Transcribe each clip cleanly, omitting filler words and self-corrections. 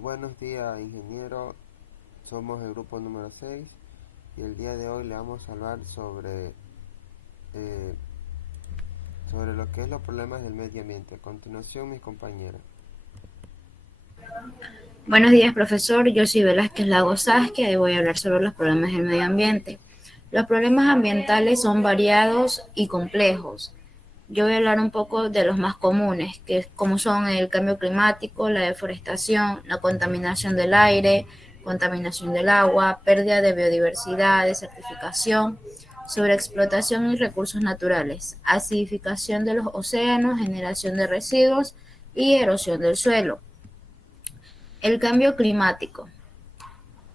Buenos días, ingeniero. Somos el grupo número 6 y el día de hoy le vamos a hablar eh, sobre lo que es los problemas del medio ambiente. A continuación, mis compañeros. Buenos días, profesor. Yo soy Velázquez Lago Saskia y voy a hablar sobre los problemas del medio ambiente. Los problemas ambientales son variados y complejos. Yo voy a hablar un poco de los más comunes, como son el cambio climático, la deforestación, la contaminación del aire, contaminación del agua, pérdida de biodiversidad, desertificación, sobreexplotación y recursos naturales, acidificación de los océanos, generación de residuos y erosión del suelo. El cambio climático.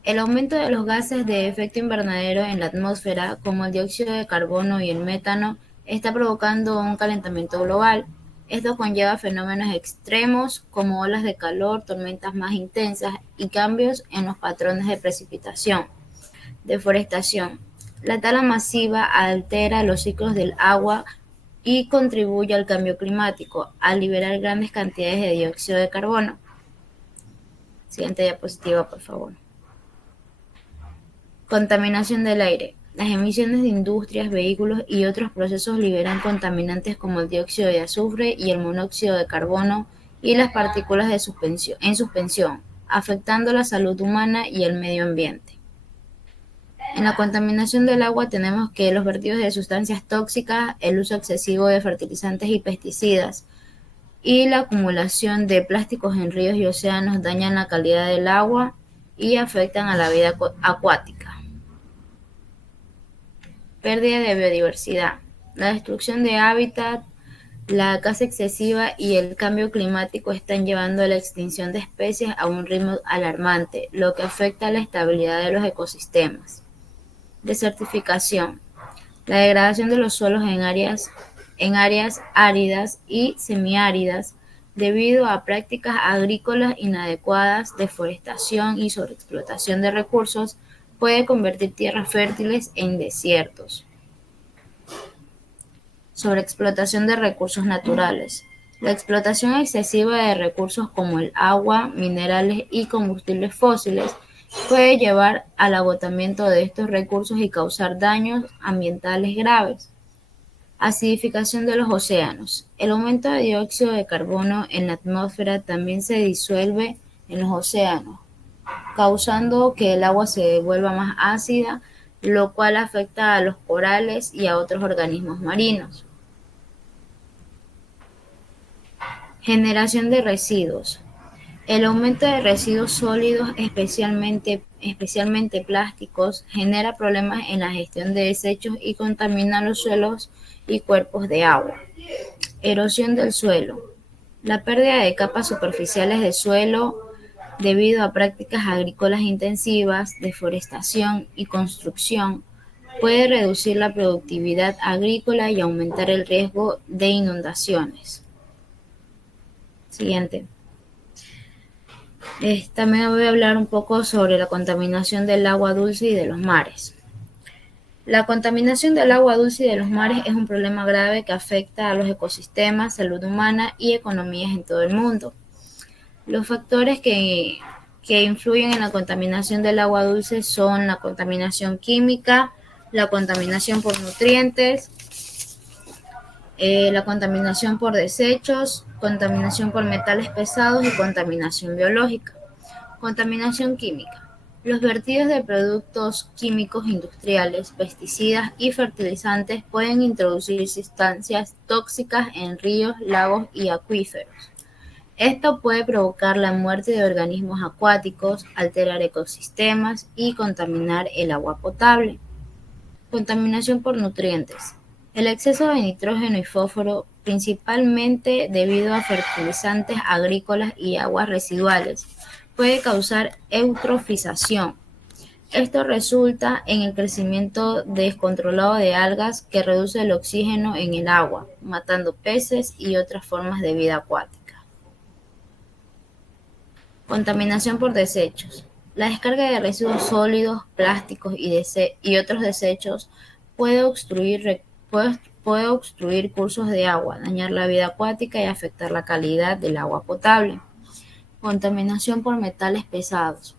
El aumento de los gases de efecto invernadero en la atmósfera, como el dióxido de carbono y el metano, está provocando un calentamiento global. Esto conlleva fenómenos extremos como olas de calor, tormentas más intensas y cambios en los patrones de precipitación. Deforestación. La tala masiva altera los ciclos del agua y contribuye al cambio climático al liberar grandes cantidades de dióxido de carbono. Siguiente diapositiva, por favor. Contaminación del aire. Las emisiones de industrias, vehículos y otros procesos liberan contaminantes como el dióxido de azufre y el monóxido de carbono y las partículas en suspensión, afectando la salud humana y el medio ambiente. En la contaminación del agua tenemos que los vertidos de sustancias tóxicas, el uso excesivo de fertilizantes y pesticidas y la acumulación de plásticos en ríos y océanos dañan la calidad del agua y afectan a la vida acuática. Pérdida de biodiversidad. La destrucción de hábitat, la caza excesiva y el cambio climático están llevando a la extinción de especies a un ritmo alarmante, lo que afecta a la estabilidad de los ecosistemas. Desertificación. La degradación de los suelos en áreas áridas y semiáridas debido a prácticas agrícolas inadecuadas, deforestación y sobreexplotación de recursos puede convertir tierras fértiles en desiertos. Sobreexplotación de recursos naturales. La explotación excesiva de recursos como el agua, minerales y combustibles fósiles puede llevar al agotamiento de estos recursos y causar daños ambientales graves. Acidificación de los océanos. El aumento de dióxido de carbono en la atmósfera también se disuelve en los océanos, causando que el agua se vuelva más ácida, lo cual afecta a los corales y a otros organismos marinos. Generación de residuos. El aumento de residuos sólidos, especialmente plásticos, genera problemas en la gestión de desechos y contamina los suelos y cuerpos de agua. Erosión del suelo. La pérdida de capas superficiales de suelo debido a prácticas agrícolas intensivas, deforestación y construcción puede reducir la productividad agrícola y aumentar el riesgo de inundaciones. Siguiente. También voy a hablar un poco sobre la contaminación del agua dulce y de los mares. La contaminación del agua dulce y de los mares es un problema grave que afecta a los ecosistemas, salud humana y economías en todo el mundo. Los factores que influyen en la contaminación del agua dulce son la contaminación química, la contaminación por nutrientes, la contaminación por desechos, contaminación por metales pesados y contaminación biológica. Contaminación química. Los vertidos de productos químicos industriales, pesticidas y fertilizantes pueden introducir sustancias tóxicas en ríos, lagos y acuíferos. Esto puede provocar la muerte de organismos acuáticos, alterar ecosistemas y contaminar el agua potable. Contaminación por nutrientes. El exceso de nitrógeno y fósforo, principalmente debido a fertilizantes agrícolas y aguas residuales, puede causar eutrofización. Esto resulta en el crecimiento descontrolado de algas que reduce el oxígeno en el agua, matando peces y otras formas de vida acuática. Contaminación por desechos. La descarga de residuos sólidos, plásticos y otros desechos puede puede obstruir cursos de agua, dañar la vida acuática y afectar la calidad del agua potable. Contaminación por metales pesados.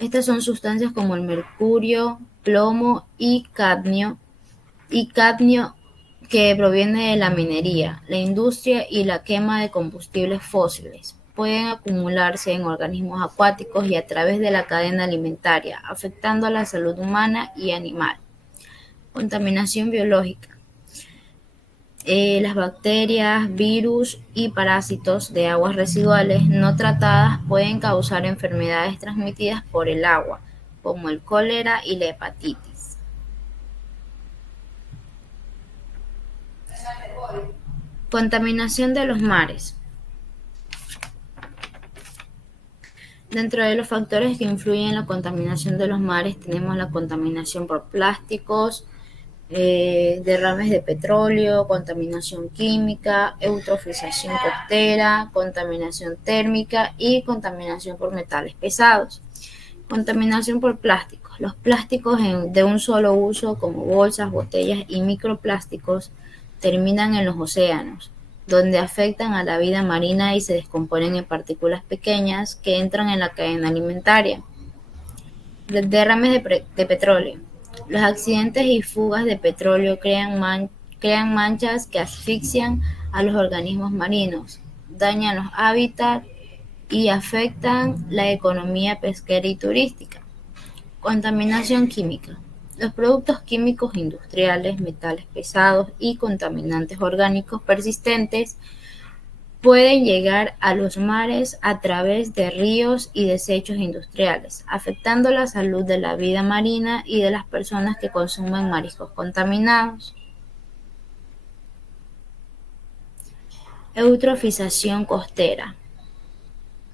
Estas son sustancias como el mercurio, plomo y cadmio que proviene de la minería, la industria y la quema de combustibles fósiles. Pueden acumularse en organismos acuáticos y a través de la cadena alimentaria, afectando a la salud humana y animal. Contaminación biológica. Las bacterias, virus y parásitos de aguas residuales no tratadas pueden causar enfermedades transmitidas por el agua, como el cólera y la hepatitis. Contaminación de los mares. Dentro de los factores que influyen en la contaminación de los mares tenemos la contaminación por plásticos, derrames de petróleo, contaminación química, eutrofización costera, contaminación térmica y contaminación por metales pesados. Contaminación por plásticos. Los plásticos de un solo uso como bolsas, botellas y microplásticos terminan en los océanos, donde afectan a la vida marina y se descomponen en partículas pequeñas que entran en la cadena alimentaria. Derrames de petróleo. Los accidentes y fugas de petróleo crean manchas que asfixian a los organismos marinos, dañan los hábitats y afectan la economía pesquera y turística. Contaminación química. Los productos químicos industriales, metales pesados y contaminantes orgánicos persistentes pueden llegar a los mares a través de ríos y desechos industriales, afectando la salud de la vida marina y de las personas que consumen mariscos contaminados. Eutrofización costera.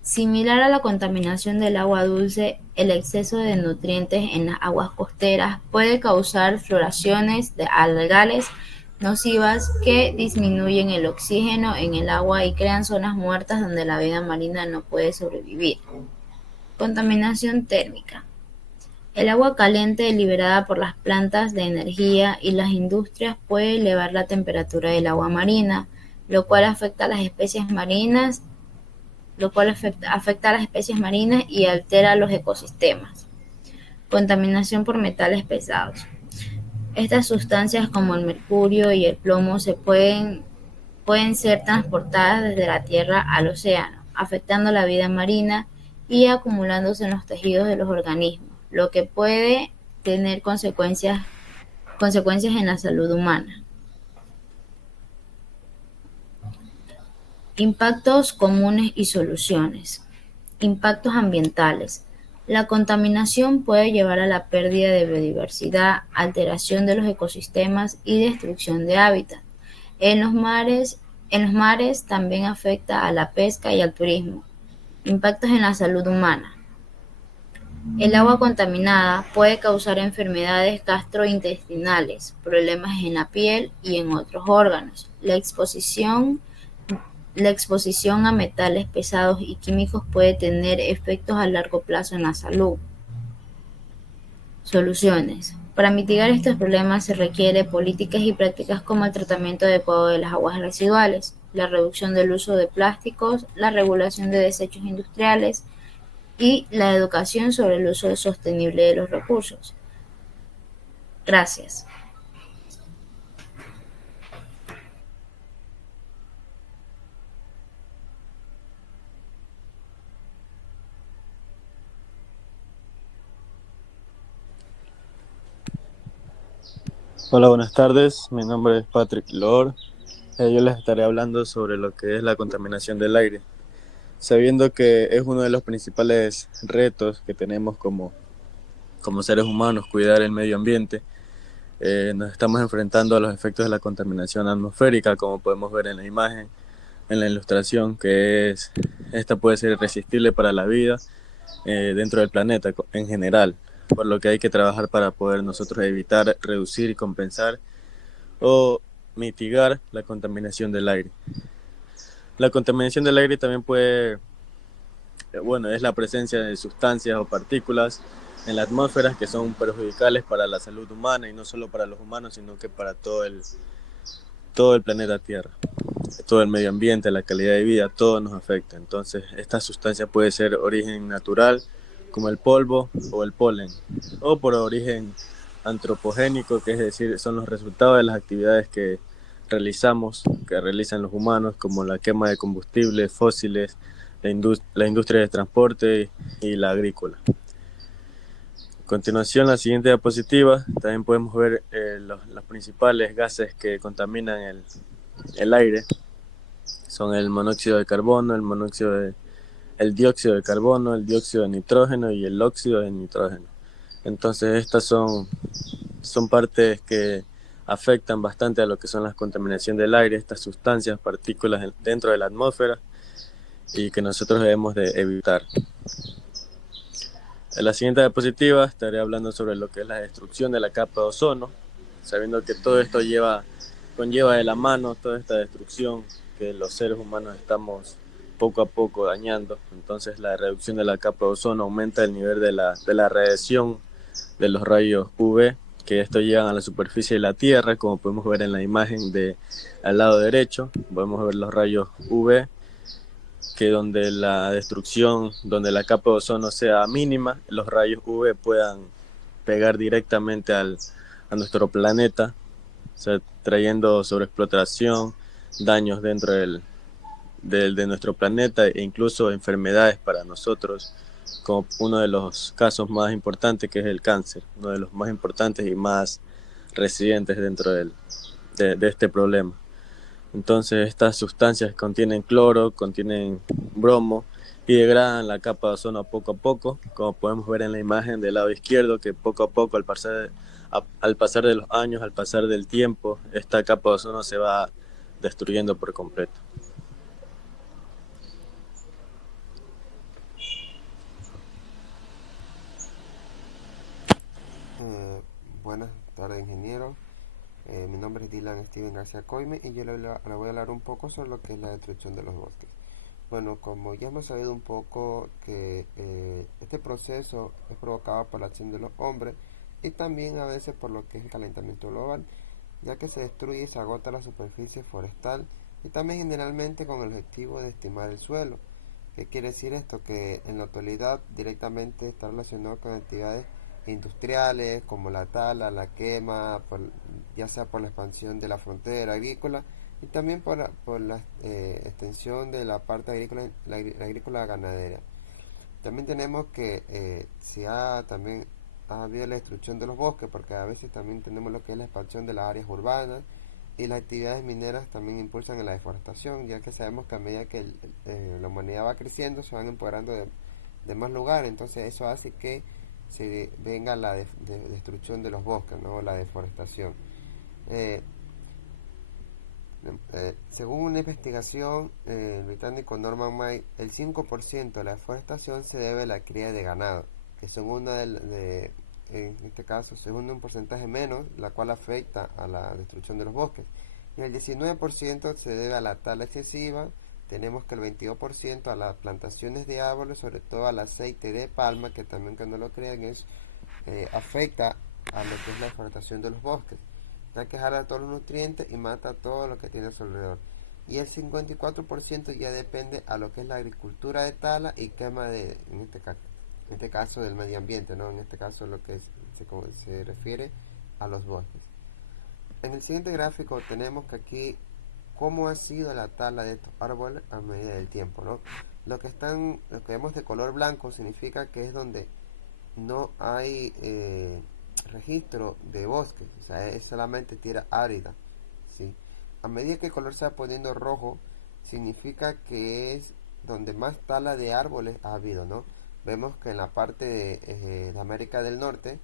Similar a la contaminación del agua dulce, el exceso de nutrientes en las aguas costeras puede causar floraciones de algales nocivas que disminuyen el oxígeno en el agua y crean zonas muertas donde la vida marina no puede sobrevivir. Contaminación térmica. El agua caliente liberada por las plantas de energía y las industrias puede elevar la temperatura del agua marina, lo cual afecta a las especies marinas y altera los ecosistemas. Contaminación por metales pesados. Estas sustancias como el mercurio y el plomo pueden ser transportadas desde la Tierra al océano, afectando la vida marina y acumulándose en los tejidos de los organismos, lo que puede tener consecuencias en la salud humana. Impactos comunes y soluciones. Impactos ambientales. La contaminación puede llevar a la pérdida de biodiversidad, alteración de los ecosistemas y destrucción de hábitat. En los mares también afecta a la pesca y al turismo. Impactos en la salud humana. El agua contaminada puede causar enfermedades gastrointestinales, problemas en la piel y en otros órganos. La exposición a metales pesados y químicos puede tener efectos a largo plazo en la salud. Soluciones. Para mitigar estos problemas se requiere políticas y prácticas como el tratamiento adecuado de las aguas residuales, la reducción del uso de plásticos, la regulación de desechos industriales y la educación sobre el uso sostenible de los recursos. Gracias. Hola, buenas tardes. Mi nombre es Patrick Lord. Yo les estaré hablando sobre lo que es la contaminación del aire. Sabiendo que es uno de los principales retos que tenemos como seres humanos, cuidar el medio ambiente, nos estamos enfrentando a los efectos de la contaminación atmosférica, como podemos ver en la imagen, en la ilustración, esta puede ser irresistible para la vida dentro del planeta en general, por lo que hay que trabajar para poder nosotros evitar, reducir y compensar o mitigar la contaminación del aire. La contaminación del aire también es la presencia de sustancias o partículas en la atmósfera que son perjudiciales para la salud humana y no solo para los humanos, sino que para todo el planeta Tierra. todo el medio ambiente, la calidad de vida, todo nos afecta. Entonces, esta sustancia puede ser origen natural, como el polvo o el polen, o por origen antropogénico, que es decir, son los resultados de las actividades que realizamos, que realizan los humanos, como la quema de combustibles fósiles, la industria de transporte y la agrícola. A continuación, la siguiente diapositiva, también podemos ver los principales gases que contaminan el aire. Son el monóxido de carbono, el dióxido de carbono, el dióxido de nitrógeno y el óxido de nitrógeno. Entonces estas son partes que afectan bastante a lo que son la contaminación del aire, estas sustancias, partículas dentro de la atmósfera y que nosotros debemos de evitar. En la siguiente diapositiva estaré hablando sobre lo que es la destrucción de la capa de ozono, sabiendo que todo esto conlleva de la mano toda esta destrucción que los seres humanos estamos poco a poco dañando. Entonces la reducción de la capa de ozono aumenta el nivel de la radiación de los rayos UV, que estos llegan a la superficie de la Tierra, como podemos ver en la imagen al lado derecho. Podemos ver los rayos UV, que donde la destrucción, donde la capa de ozono sea mínima, los rayos UV puedan pegar directamente a nuestro planeta, o sea, trayendo sobreexplotación, daños dentro de nuestro planeta e incluso enfermedades para nosotros, como uno de los casos más importantes, que es el cáncer, uno de los más importantes y más residentes dentro de este problema. Entonces estas sustancias contienen cloro, contienen bromo y degradan la capa de ozono poco a poco, como podemos ver en la imagen del lado izquierdo, que poco a poco al pasar de los años, al pasar del tiempo, esta capa de ozono se va destruyendo por completo. Buenas tardes, ingeniero. Mi nombre es Dylan Steven García Coime y yo le voy a hablar un poco sobre lo que es la destrucción de los bosques. Bueno, como ya hemos sabido un poco que este proceso es provocado por la acción de los hombres y también a veces por lo que es el calentamiento global, ya que se destruye y se agota la superficie forestal y también generalmente con el objetivo de estimar el suelo. ¿Qué quiere decir esto? Que en la actualidad directamente está relacionado con actividades industriales como la tala, la quema, ya sea por la expansión de la frontera agrícola y también por la extensión de la parte agrícola, la agrícola ganadera. También tenemos que también ha habido la destrucción de los bosques, porque a veces también tenemos lo que es la expansión de las áreas urbanas y las actividades mineras también impulsan la deforestación, ya que sabemos que a medida que la humanidad va creciendo se van empoderando de más lugares, entonces eso hace que se venga la destrucción de los bosques, ¿no? La deforestación. Eh, Según una investigación el británico Norman May, el 5% de la deforestación se debe a la cría de ganado, que son en este caso, según un porcentaje menos, la cual afecta a la destrucción de los bosques. Y el 19% se debe a la tala excesiva, tenemos que el 22% a las plantaciones de árboles, sobre todo al aceite de palma, que también, que no lo crean, afecta a lo que es la deforestación de los bosques, ya que jala todos los nutrientes y mata todo lo que tiene a su alrededor. Y el 54% ya depende a lo que es la agricultura de tala y quema en este caso del medio ambiente, ¿no? En este caso lo que se refiere a los bosques. En el siguiente gráfico tenemos que aquí cómo ha sido la tala de estos árboles a medida del tiempo, ¿no? Lo que vemos de color blanco significa que es donde no hay registro de bosque, o sea, es solamente tierra árida, ¿sí? A medida que el color se va poniendo rojo, significa que es donde más tala de árboles ha habido, ¿no? Vemos que en la parte de América del Norte,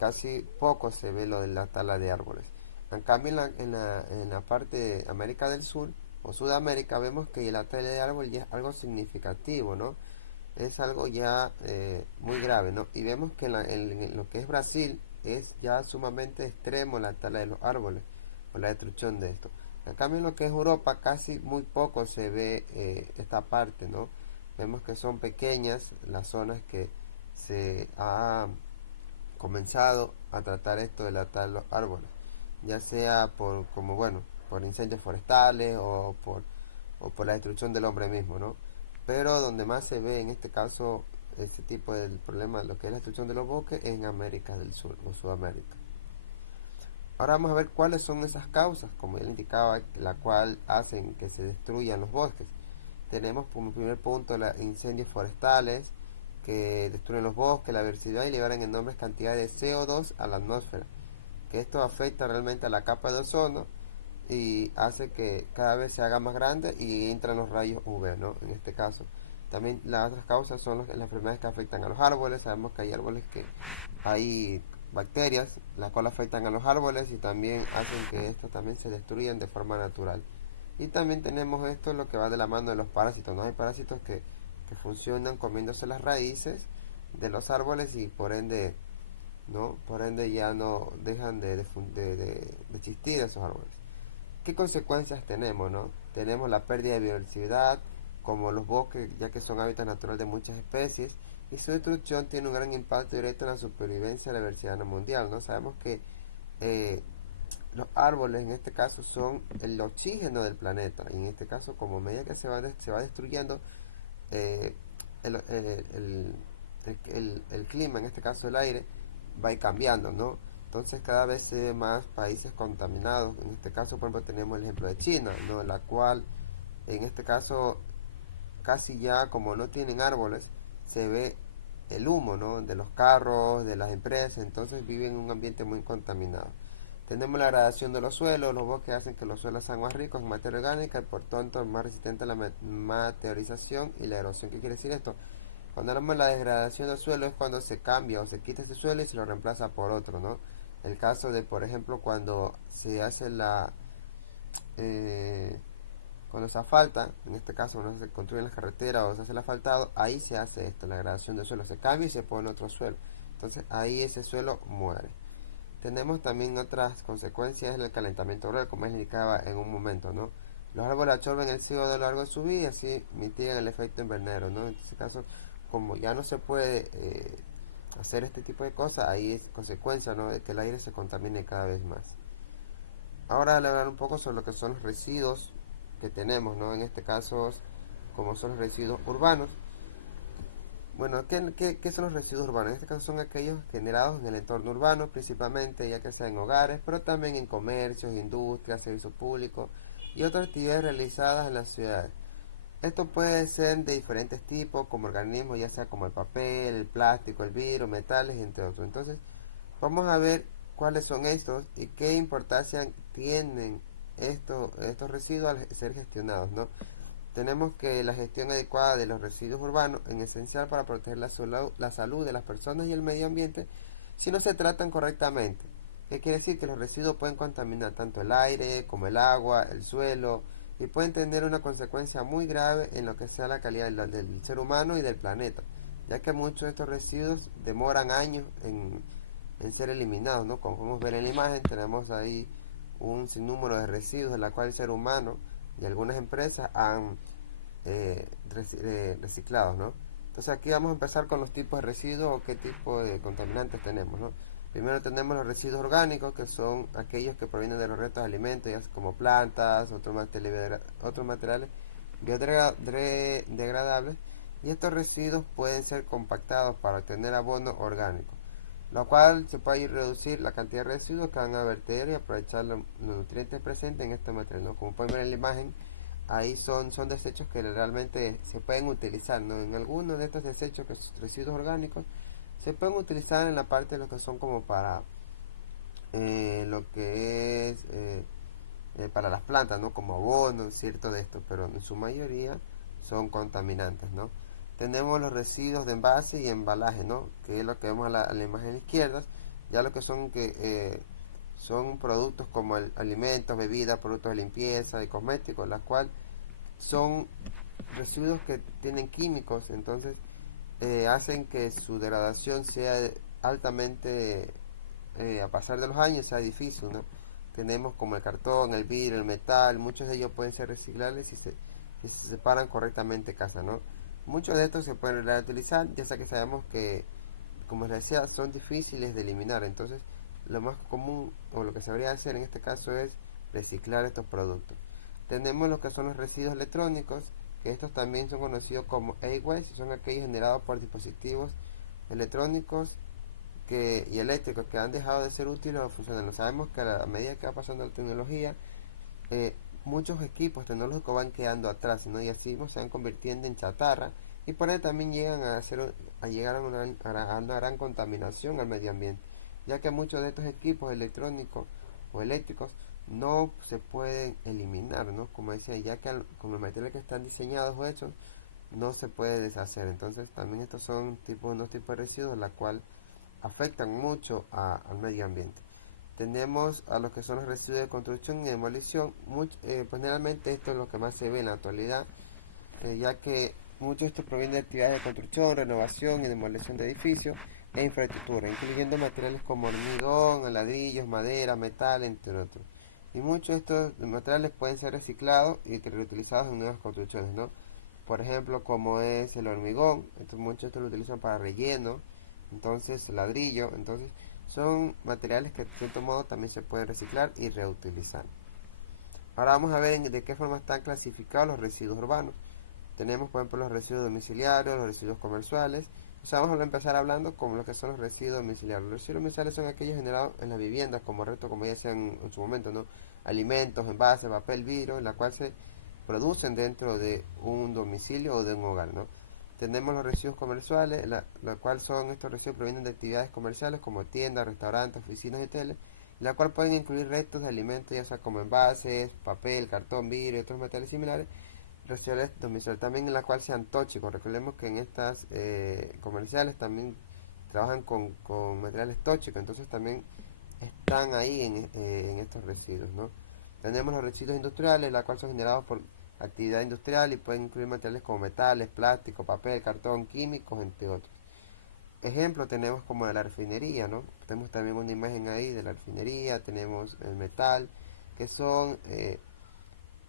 casi poco se ve lo de la tala de árboles. En cambio, en la parte de América del Sur o Sudamérica, vemos que la tala de árboles ya es algo significativo, ¿no? Es algo ya muy grave, ¿no? Y vemos que en lo que es Brasil es ya sumamente extremo la tala de los árboles o la destrucción de esto. En cambio, en lo que es Europa casi muy poco se ve esta parte, ¿no? Vemos que son pequeñas las zonas que se ha comenzado a tratar esto de la tala de los árboles, ya sea por por incendios forestales o por la destrucción del hombre mismo, ¿no? Pero donde más se ve en este caso este tipo de problema, lo que es la destrucción de los bosques, es en América del Sur o Sudamérica. Ahora vamos a ver cuáles son esas causas, como ya le indicaba, la cual hacen que se destruyan los bosques. Tenemos como primer punto los incendios forestales, que destruyen los bosques, la diversidad y liberan enormes cantidades de CO2 a la atmósfera, que esto afecta realmente a la capa de ozono y hace que cada vez se haga más grande y entran los rayos UV, ¿no? En este caso. También las otras causas son las enfermedades que afectan a los árboles. Sabemos que hay árboles que hay bacterias, las cuales afectan a los árboles y también hacen que estos también se destruyan de forma natural. Y también tenemos esto, lo que va de la mano de los parásitos, ¿no? Hay parásitos que funcionan comiéndose las raíces de los árboles y por ende, ¿no? Por ende ya no dejan de existir esos árboles. ¿Qué consecuencias tenemos, no? Tenemos la pérdida de biodiversidad, como los bosques, ya que son hábitats naturales de muchas especies, y su destrucción tiene un gran impacto directo en la supervivencia de la diversidad mundial, ¿no? Sabemos que los árboles en este caso son el oxígeno del planeta, y en este caso, como a medida que se va destruyendo, eh, el, el, el clima, en este caso el aire, va a ir cambiando, ¿no? Entonces cada vez se ve más países contaminados. En este caso, por ejemplo, tenemos el ejemplo de China, ¿no? La cual, en este caso, casi ya como no tienen árboles, se ve el humo, ¿no? De los carros, de las empresas, entonces viven en un ambiente muy contaminado. Tenemos la degradación de los suelos. Los bosques hacen que los suelos sean más ricos en materia orgánica y por tanto más resistentes a la meteorización y la erosión. ¿Qué quiere decir esto? Cuando hablamos de la degradación del suelo es cuando se cambia o se quita este suelo y se lo reemplaza por otro, ¿no? El caso de, por ejemplo, cuando se hace cuando se asfalta, en este caso cuando se construyen las carreteras o se hace el asfaltado, ahí se hace esto, la degradación del suelo, se cambia y se pone otro suelo. Entonces ahí ese suelo muere. Tenemos también otras consecuencias en el calentamiento global, como les indicaba en un momento, ¿no? Los árboles absorben el CO2 a lo largo de su vida y así mitigan el efecto invernadero, ¿no? En este caso, como ya no se puede hacer este tipo de cosas, ahí es consecuencia, ¿no? De que el aire se contamine cada vez más. Ahora le voy a hablar un poco sobre lo que son los residuos que tenemos, ¿no? En este caso, como son los residuos urbanos. Bueno, ¿qué son los residuos urbanos? En este caso son aquellos generados en el entorno urbano, principalmente ya que sea en hogares, pero también en comercios, industrias, servicios públicos y otras actividades realizadas en las ciudades. Esto puede ser de diferentes tipos, como organismos, ya sea como el papel, el plástico, el vidrio, metales, entre otros. Entonces, vamos a ver cuáles son estos y qué importancia tienen estos residuos al ser gestionados, ¿no? Tenemos que la gestión adecuada de los residuos urbanos es esencial para proteger la salud de las personas y el medio ambiente si no se tratan correctamente. ¿Qué quiere decir? Que los residuos pueden contaminar tanto el aire como el agua, el suelo y pueden tener una consecuencia muy grave en lo que sea la calidad del ser humano y del planeta, ya que muchos de estos residuos demoran años en ser eliminados, ¿no? Como podemos ver en la imagen, tenemos ahí un sinnúmero de residuos en la cual el ser humano y algunas empresas han reciclado, ¿no? Entonces aquí vamos a empezar con los tipos de residuos o qué tipo de contaminantes tenemos, ¿no? Primero tenemos los residuos orgánicos, que son aquellos que provienen de los restos de alimentos, ya como plantas, otros materiales biodegradables, y estos residuos pueden ser compactados para obtener abono orgánico, lo cual se puede reducir la cantidad de residuos que van a verter y aprovechar los nutrientes presentes en este material, ¿no? Como pueden ver en la imagen, ahí son desechos que realmente se pueden utilizar, ¿no? En algunos de estos desechos, que son residuos orgánicos, se pueden utilizar en la parte de lo que son como para lo que es para las plantas, ¿no? Como abono, cierto de esto, pero en su mayoría son contaminantes, ¿no? Tenemos los residuos de envase y embalaje, ¿no? Que es lo que vemos a la imagen izquierda. Ya lo que son productos como alimentos, bebidas, productos de limpieza y cosméticos, las cuales son residuos que tienen químicos, entonces hacen que su degradación sea altamente, a pasar de los años, sea difícil, ¿no? Tenemos como el cartón, el vidrio, el metal, muchos de ellos pueden ser reciclables si se separan correctamente en casa, ¿no? Muchos de estos se pueden reutilizar, ya sea que sabemos que, como les decía, son difíciles de eliminar. Entonces, lo más común o lo que se debería hacer en este caso es reciclar estos productos. Tenemos lo que son los residuos electrónicos, que estos también son conocidos como e-waste, son aquellos generados por dispositivos electrónicos y eléctricos que han dejado de ser útiles o funcionales. Sabemos que a medida que va pasando la tecnología, muchos equipos tecnológicos van quedando atrás, ¿no? Y así se van convirtiendo en chatarra, y por ahí también llegan a llegar a una gran contaminación al medio ambiente, ya que muchos de estos equipos electrónicos o eléctricos no se pueden eliminar, ¿no? Como decía, ya que con el material que están diseñados o hechos no se puede deshacer. Entonces también estos son unos tipos de residuos la cual afectan mucho al medio ambiente. Tenemos a los que son los residuos de construcción y demolición. Pues generalmente esto es lo que más se ve en la actualidad, ya que mucho de esto proviene de actividades de construcción, renovación y demolición de edificios e infraestructura, incluyendo materiales como hormigón, ladrillos, madera, metal, entre otros. Y muchos de estos materiales pueden ser reciclados y reutilizados en nuevas construcciones, ¿no? Por ejemplo, como es el hormigón, muchos de estos lo utilizan para relleno, entonces ladrillo, entonces son materiales que de cierto modo también se pueden reciclar y reutilizar. Ahora vamos a ver de qué forma están clasificados los residuos urbanos. Tenemos, por ejemplo, los residuos domiciliarios, los residuos comerciales. O sea, vamos a empezar hablando como lo que son los residuos domiciliarios. Los residuos domiciliarios son aquellos generados en las viviendas como resto, como ya decían en su momento, ¿no? Alimentos, envases, papel, vidrio, en la cual se producen dentro de un domicilio o de un hogar, ¿no? Tenemos los residuos comerciales, la cual son estos residuos provienen de actividades comerciales como tiendas, restaurantes, oficinas y hoteles, la cual pueden incluir restos de alimentos, ya sea como envases, papel, cartón, vidrio y otros materiales similares. Residuos domiciliarios también en la cual sean tóxicos. Recordemos que en estas comerciales también trabajan con materiales tóxicos, entonces también están ahí en estos residuos, ¿no? Tenemos los residuos industriales, la cual son generados por actividad industrial y pueden incluir materiales como metales, plástico, papel, cartón, químicos, entre otros. Ejemplo tenemos como de la refinería, ¿no? Tenemos también una imagen ahí de la refinería, tenemos el metal, que son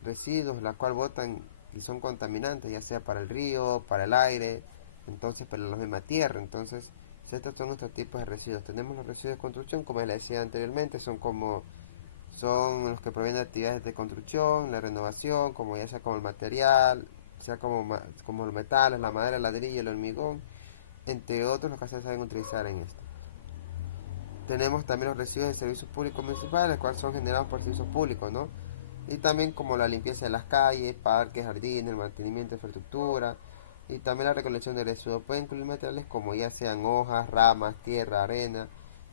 residuos la cual botan y son contaminantes, ya sea para el río, para el aire, entonces para la misma tierra. Entonces estos son nuestros tipos de residuos. Tenemos los residuos de construcción, como les decía anteriormente, son los que provienen de actividades de construcción, la renovación, como ya sea como el material, sea como los metales, la madera, el ladrillo, el hormigón, entre otros los que se saben utilizar en esto. Tenemos también los residuos de servicios públicos municipales, los cuales son generados por servicios públicos, ¿no? Y también como la limpieza de las calles, parques, jardines, el mantenimiento de infraestructura y también la recolección de residuos. Pueden incluir materiales como ya sean hojas, ramas, tierra, arena,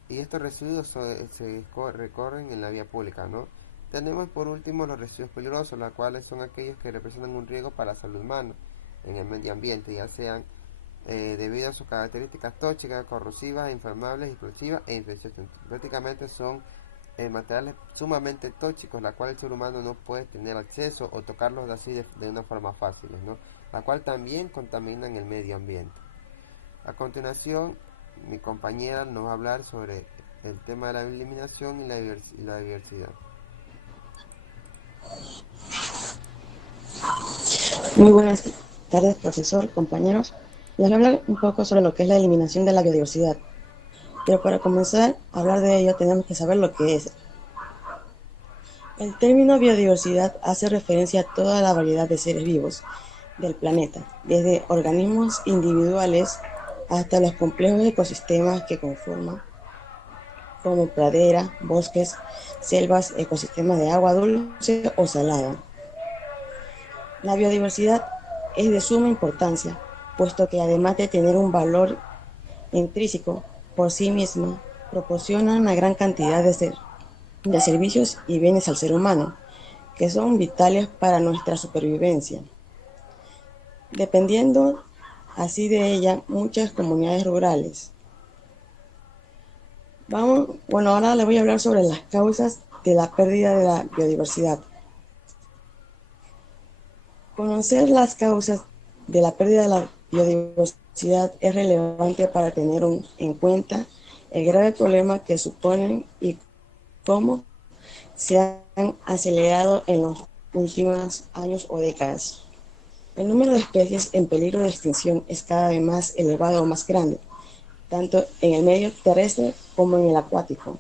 y estos residuos se recorren en la vía pública, ¿no? Tenemos por último los residuos peligrosos, los cuales son aquellos que representan un riesgo para la salud humana en el medio ambiente, ya sean debido a sus características tóxicas, corrosivas, inflamables, explosivas e infecciosas. Prácticamente son materiales sumamente tóxicos, la cual el ser humano no puede tener acceso o tocarlos así de una forma fácil, ¿no? La cual también contaminan el medio ambiente. A continuación, mi compañera nos va a hablar sobre el tema de la eliminación y la diversidad. Muy buenas tardes, profesor, compañeros. Les voy a hablar un poco sobre lo que es la eliminación de la biodiversidad. Pero para comenzar a hablar de ello tenemos que saber lo que es. El término biodiversidad hace referencia a toda la variedad de seres vivos del planeta, desde organismos individuales hasta los complejos ecosistemas que conforman, como pradera, bosques, selvas, ecosistemas de agua dulce o salada. La biodiversidad es de suma importancia, puesto que además de tener un valor intrínseco por sí misma, proporciona una gran cantidad de servicios y bienes al ser humano, que son vitales para nuestra supervivencia. Dependiendo así de ella, muchas comunidades rurales. Ahora les voy a hablar sobre las causas de la pérdida de la biodiversidad. Conocer las causas de la pérdida de la biodiversidad es relevante para tener en cuenta el grave problema que suponen y cómo se han acelerado en los últimos años o décadas. El número de especies en peligro de extinción es cada vez más elevado o más grande, tanto en el medio terrestre como en el acuático.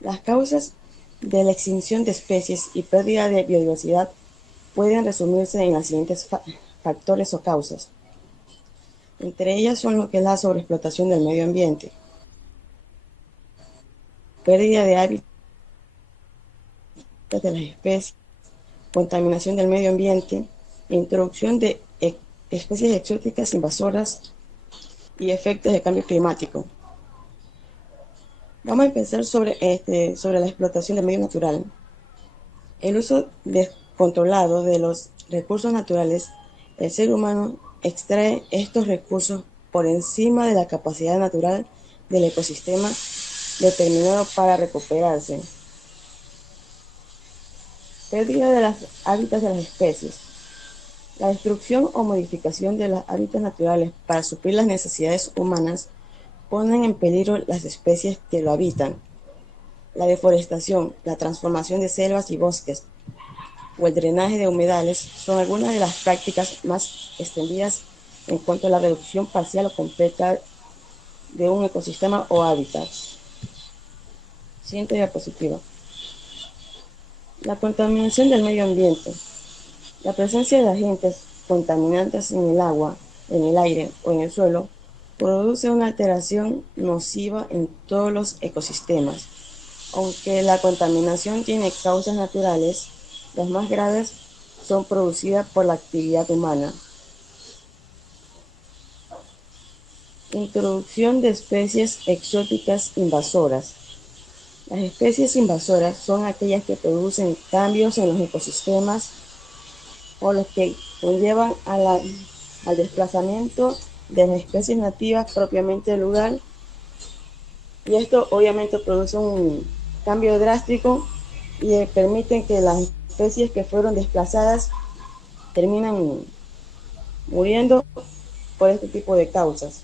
Las causas de la extinción de especies y pérdida de biodiversidad pueden resumirse en las siguientes factores o causas. Entre ellas son lo que es la sobreexplotación del medio ambiente, pérdida de hábitat de las especies, contaminación del medio ambiente, introducción de especies exóticas invasoras y efectos de cambio climático. Vamos a empezar sobre la explotación del medio natural. El uso descontrolado de los recursos naturales, el ser humano extrae estos recursos por encima de la capacidad natural del ecosistema determinado para recuperarse. Pérdida de los hábitats de las especies. La destrucción o modificación de los hábitats naturales para suplir las necesidades humanas ponen en peligro las especies que lo habitan. La deforestación, la transformación de selvas y bosques o el drenaje de humedales son algunas de las prácticas más extendidas en cuanto a la reducción parcial o completa de un ecosistema o hábitat. Siguiente diapositiva. La contaminación del medio ambiente. La presencia de agentes contaminantes en el agua, en el aire o en el suelo produce una alteración nociva en todos los ecosistemas. Aunque la contaminación tiene causas naturales, las más graves son producidas por la actividad humana. Introducción de especies exóticas invasoras. Las especies invasoras son aquellas que producen cambios en los ecosistemas o los que conllevan al desplazamiento de las especies nativas propiamente del lugar, y esto obviamente produce un cambio drástico y permiten que las especies que fueron desplazadas terminan muriendo por este tipo de causas.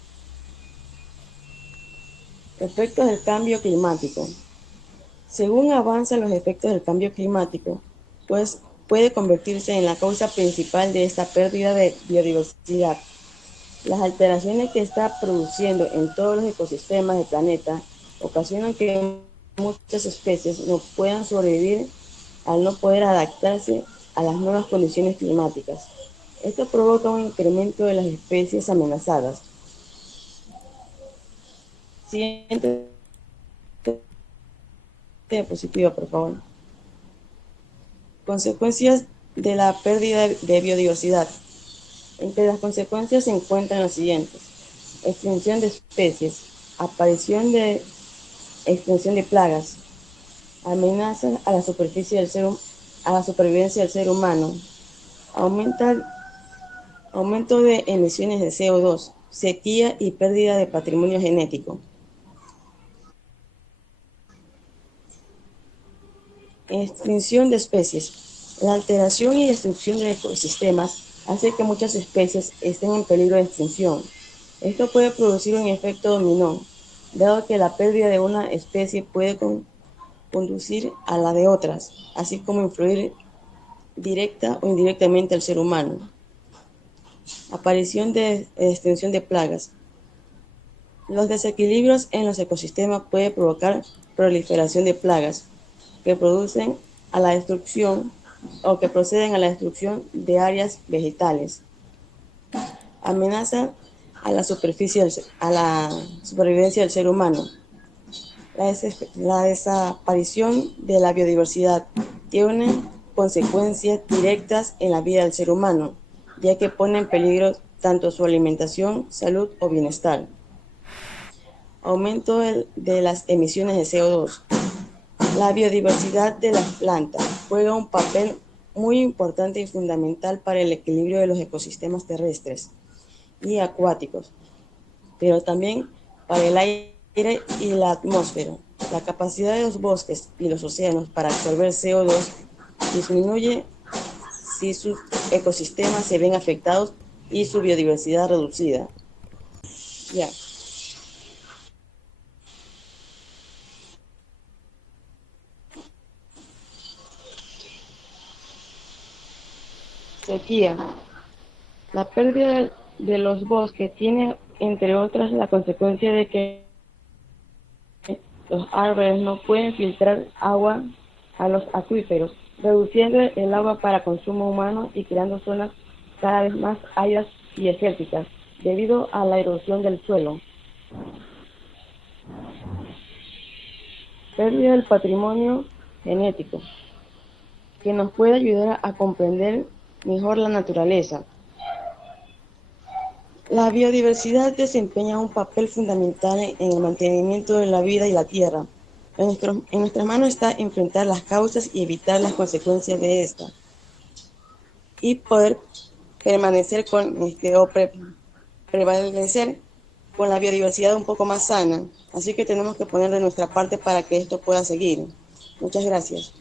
Efectos del cambio climático. Según avanzan los efectos del cambio climático, pues puede convertirse en la causa principal de esta pérdida de biodiversidad. Las alteraciones que está produciendo en todos los ecosistemas del planeta ocasionan que muchas especies no puedan sobrevivir al no poder adaptarse a las nuevas condiciones climáticas. Esto provoca un incremento de las especies amenazadas. Siguiente diapositiva, por favor. Consecuencias de la pérdida de biodiversidad. Entre las consecuencias se encuentran las siguientes: extinción de especies, aparición de extensión de plagas, amenazas a la superficie a la supervivencia del ser humano, aumento de emisiones de CO2, sequía y pérdida de patrimonio genético. Extinción de especies. La alteración y destrucción de ecosistemas hace que muchas especies estén en peligro de extinción. Esto puede producir un efecto dominó, dado que la pérdida de una especie puede conducir a la de otras, así como influir directa o indirectamente al ser humano. Aparición de extensión de plagas. Los desequilibrios en los ecosistemas pueden provocar proliferación de plagas que producen a la destrucción o que proceden a la destrucción de áreas vegetales. Amenaza a la supervivencia del ser humano. La desaparición de la biodiversidad tiene consecuencias directas en la vida del ser humano, ya que pone en peligro tanto su alimentación, salud o bienestar. Aumento de las emisiones de CO2. La biodiversidad de las plantas juega un papel muy importante y fundamental para el equilibrio de los ecosistemas terrestres y acuáticos, pero también para el aire y la atmósfera. La capacidad de los bosques y los océanos para absorber CO2 disminuye si sus ecosistemas se ven afectados y su biodiversidad reducida. Ya. Sequía. La pérdida de los bosques tiene, entre otras, la consecuencia de que los árboles no pueden filtrar agua a los acuíferos, reduciendo el agua para consumo humano y creando zonas cada vez más áridas y desérticas debido a la erosión del suelo. Pérdida del patrimonio genético, que nos puede ayudar a comprender mejor la naturaleza. La biodiversidad desempeña un papel fundamental en el mantenimiento de la vida y la tierra. En nuestras manos está enfrentar las causas y evitar las consecuencias de esta, y poder permanecer prevalecer con la biodiversidad un poco más sana. Así que tenemos que poner de nuestra parte para que esto pueda seguir. Muchas gracias.